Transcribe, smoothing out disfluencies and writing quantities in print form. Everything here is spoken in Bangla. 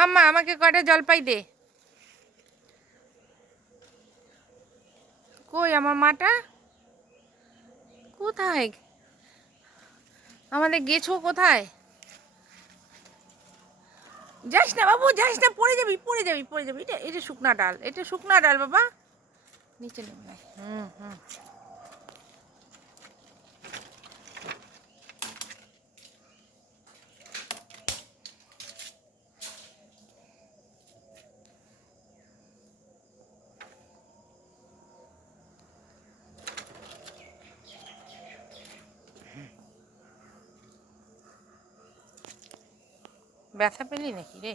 মাম্মা আমাকে কয়টা জলপাই দে। কই আমার মাটা কোথায়? আমাদের গেছো কোথায়? যাস না বাবু, যাস না, পড়ে যাবি পড়ে যাবি পড়ে যাবি। এটা এটা শুকনা ডাল, এটা শুকনা ডাল বাবা, নিচে নেমে আয়। হুম হুম। ব্যথা পেলি নাকি রে?